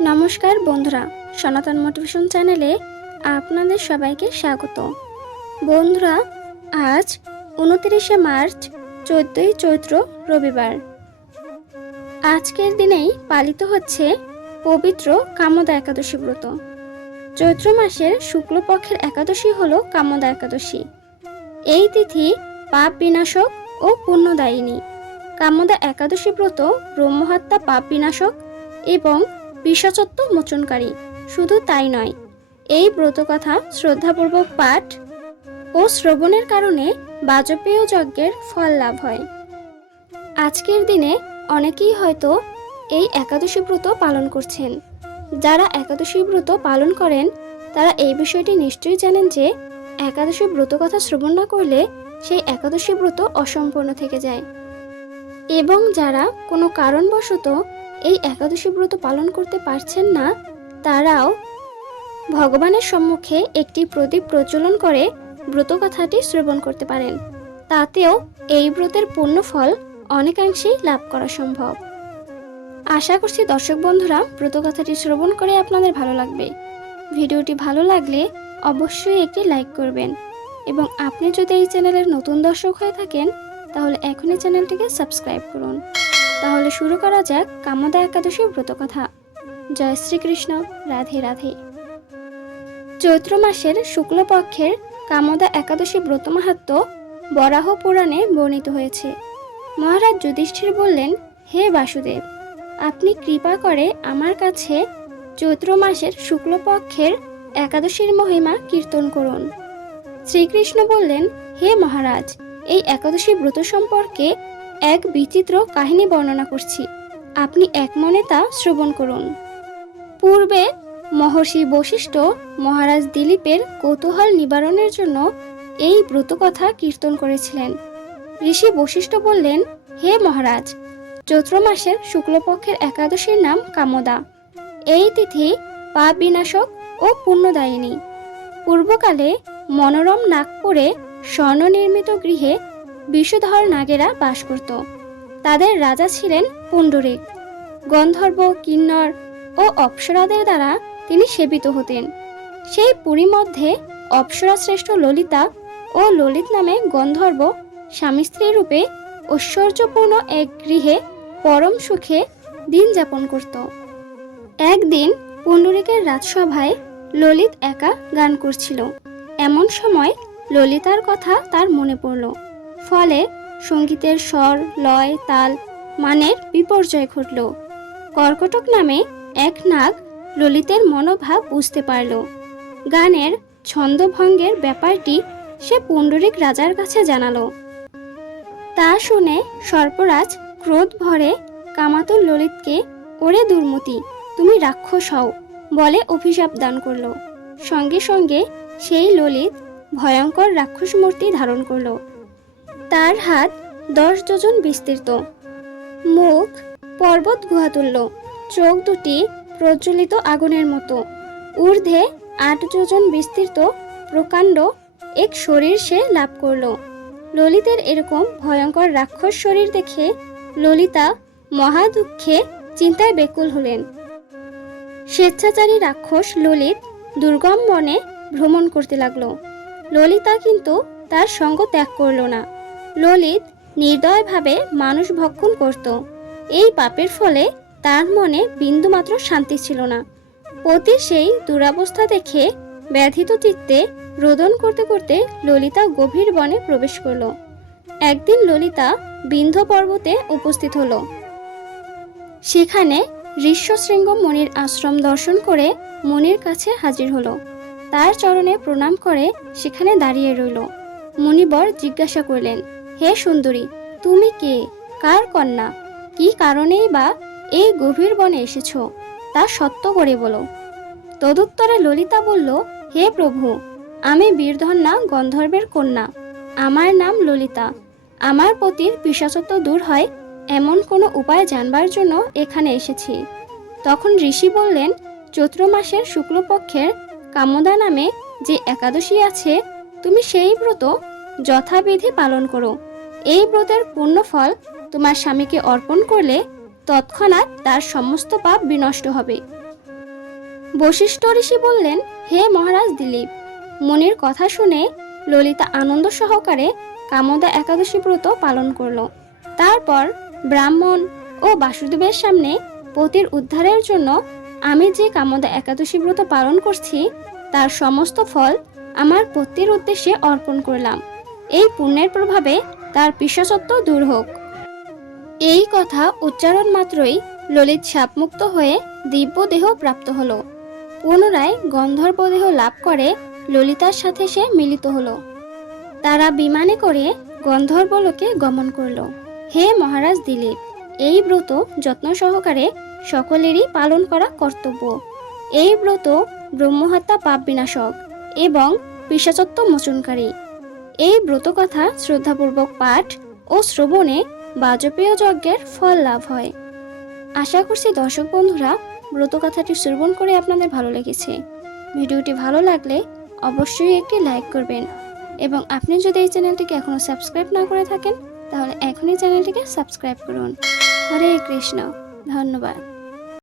নমস্কার বন্ধুরা, সনাতন মোটিভেশন চ্যানেলে আপনাদের সবাইকে স্বাগত। বন্ধুরা, আজ 29শে মার্চ 14ই চৈত্র রবিবার। আজকের দিনেই পালিত হচ্ছে পবিত্র কামদা একাদশী ব্রত। চৈত্র মাসের শুক্লপক্ষের একাদশী হলো কামদা একাদশী। এই তিথি পাপ বিনাশক ও পুণ্যদায়িনী। কামদা একাদশী ব্রত ব্রহ্মহত্যা পাপ বিনাশক এবং পিশাচত্ব মোচনকারী। শুধু তাই নয়, এই ব্রতকথা শ্রদ্ধাপূর্বক পাঠ ও শ্রবণের কারণে বাজপেয় যজ্ঞের ফল লাভ হয়। আজকের দিনে অনেকেই হয়তো এই একাদশী ব্রত পালন করছেন। যারা একাদশী ব্রত পালন করেন তারা এই বিষয়টি নিশ্চয়ই জানেন যে একাদশী ব্রত কথা শ্রবণ না করলে সেই একাদশী ব্রত অসম্পূর্ণ থেকে যায়। এবং যারা কোনো কারণবশত এই একাদশী ব্রত পালন করতে পারছেন না, তারাও ভগবানের সম্মুখে একটি প্রদীপ প্রজ্বলন করে ব্রতকথাটি শ্রবণ করতে পারেন। তাতেও এই ব্রতের পূর্ণ ফল অনেকাংশেই লাভ করা সম্ভব। আশা করছি দর্শক বন্ধুরা ব্রতকথাটি শ্রবণ করে আপনাদের ভালো লাগবে। ভিডিওটি ভালো লাগলে অবশ্যই একটি লাইক করবেন এবং আপনি যদি এই চ্যানেলের নতুন দর্শক হয়ে থাকেন তাহলে এখনই চ্যানেলটিকে সাবস্ক্রাইব করুন। তাহলে শুরু করা যাক কামদা একাদশীর ব্রতকথা। জয় শ্রীকৃষ্ণ, রাধে রাধে। চৈত্র মাসের শুক্লপক্ষের কামদা একাদশী ব্রত মাহাত্ম্য বরাহ পুরাণে বর্ণিত হয়েছে। মহারাজ যুধিষ্ঠির বললেন, হে বাসুদেব, আপনি কৃপা করে আমার কাছে চৈত্র মাসের শুক্লপক্ষের একাদশীর মহিমা কীর্তন করুন। শ্রীকৃষ্ণ বললেন, হে মহারাজ, এই একাদশী ব্রত সম্পর্কে এক বিচিত্র কাহিনী বর্ণনা করছি, আপনি এক মনে তা শ্রবণ করুন। পূর্বে মহর্ষি বশিষ্ঠ মহারাজ দিলীপের কৌতূহল নিবারণের জন্য এই ব্রতকথা কীর্তন করেছিলেন। ঋষি বশিষ্ঠ বললেন, হে মহারাজ, চৈত্র মাসের শুক্লপক্ষের একাদশীর নাম কামদা। এই তিথি পাপ বিনাশক ও পুণ্যদায়িনী। পূর্বকালে মনোরম নাগপুরে স্বর্ণনির্মিত গৃহে বিষধর নাগেরা বাস করত। তাদের রাজা ছিলেন পুণ্ডরিক। গন্ধর্ব, কিন্নর ও অপ্সরাদের দ্বারা তিনি সেবিত হতেন। সেই পুরী মধ্যে অপ্সরা শ্রেষ্ঠ ললিতা ও ললিত নামে গন্ধর্ব স্বামী স্ত্রী রূপে ঐশ্বর্যপূর্ণ এক গৃহে পরম সুখে দিন যাপন করত। একদিন পুণ্ডরিকের রাজসভায় ললিত একা গান করছিল। এমন সময় ললিতার কথা তার মনে পড়ল। ফলে সঙ্গীতের স্বর, লয়, তাল, মানের বিপর্যয় ঘটল। কর্কটক নামে এক নাগ ললিতের মনোভাব বুঝতে পারল। গানের ছন্দভঙ্গের ব্যাপারটি সে পুণ্ডরিক রাজার কাছে জানালো। তা শুনে সর্পরাজ ক্রোধ ভরে কামাতুর ললিতকে, ওরে দুর্মতি, তুমি রাক্ষস হও বলে অভিশাপ দান করল। সঙ্গে সঙ্গে সেই ললিত ভয়ঙ্কর রাক্ষস মূর্তি ধারণ করল। তার হাত 10 যোজন বিস্তৃত, মুখ পর্বত গুহাতুল্য, চোখ দুটি প্রজ্বলিত আগুনের মতো, ঊর্ধ্বে 8 যোজন বিস্তৃত প্রকাণ্ড এক শরীর সে লাভ করল। ললিতের এরকম ভয়ঙ্কর রাক্ষস শরীর দেখে ললিতা মহা দুঃখে চিন্তায় ব্যাকুল হলেন। স্বেচ্ছাচারী রাক্ষস ললিত দুর্গম বনে ভ্রমণ করতে লাগলো। ললিতা কিন্তু তার সঙ্গ ত্যাগ করল না। ললিত নির্দয়ভাবে মানুষ ভক্ষণ করত। এই পাপের ফলে তার মনে বিন্দুমাত্র শান্তি ছিল না। পতির সেই দুরাবস্থা দেখে ব্যথিত চিত্তে রোদন করতে করতে ললিতা গভীর বনে প্রবেশ করল। একদিন ললিতা বিন্ধ্য পর্বতে উপস্থিত হল। সেখানে ঋষ্যশৃঙ্গ মুনির আশ্রম দর্শন করে মুনির কাছে হাজির হলো। তার চরণে প্রণাম করে সেখানে দাঁড়িয়ে রইল। মুনিবর জিজ্ঞাসা করলেন, হে সুন্দরী, তুমি কে, কার কন্যা, কি কারণেই বা এই গভীর বনে এসেছ, তা সত্য করে বলো। তদুত্তরে ললিতা বলল, হে প্রভু, আমি বীরধন্যা গন্ধর্বের কন্যা। আমার নাম ললিতা। আমার পতির পিশাচত্ব দূর হয় এমন কোনো উপায় জানবার জন্য এখানে এসেছি। তখন ঋষি বললেন, চৈত্র মাসের শুক্লপক্ষের কামদা নামে যে একাদশী আছে, তুমি সেই ব্রত যথাবিধি পালন করো। এই ব্রতের পূর্ণ ফল তোমার স্বামীকে অর্পণ করলে তৎক্ষণাৎ তার সমস্ত পাপ বিনষ্ট হবে। বশিষ্ঠ ঋষি বললেন, হে মহারাজ দিলীপ, মুনির কথা শুনে ললিতা আনন্দ সহকারে কামদা একাদশী ব্রত পালন করল। তারপর ব্রাহ্মণ ও বাসুদেবের সামনে পতির উদ্ধারের জন্য আমি যে কামদা একাদশী ব্রত পালন করছি তার সমস্ত ফল আমার পতির উদ্দেশ্যে অর্পণ করলাম। এই পুণ্যের প্রভাবে তার পিশাচত্ব দূর হোক। এই কথা উচ্চারণ মাত্রই ললিত শাপমুক্ত হয়ে দিব্য দেহ প্রাপ্ত হলো। পুনরায় গন্ধর্ব দেহ লাভ করে ললিতার সাথে সে মিলিত হলো। তারা বিমানে করে গন্ধর্বলোকে গমন করল। হে মহারাজ দিলীপ, এই ব্রত যত্ন সহকারে সকলেরই পালন করা কর্তব্য। এই ব্রত ব্রহ্মহত্যা পাপ বিনাশক এবং পিশাচত্ব মোচনকারী। এই ব্রত কথা শ্রদ্ধাপূর্বক পাঠ ও শ্রবণে বাজপেয় যজ্ঞের ফল লাভ হয়। আশা করছি দর্শক বন্ধুরা ব্রত কথাটি শ্রবণ করে আপনাদের ভালো লেগেছে। ভিডিওটি ভালো লাগলে অবশ্যই একটি লাইক করবেন এবং আপনি যদি এই চ্যানেলটিকে এখনো সাবস্ক্রাইব না করে থাকেন তাহলে এখনই চ্যানেলটিকে সাবস্ক্রাইব করুন। হরে কৃষ্ণ। ধন্যবাদ।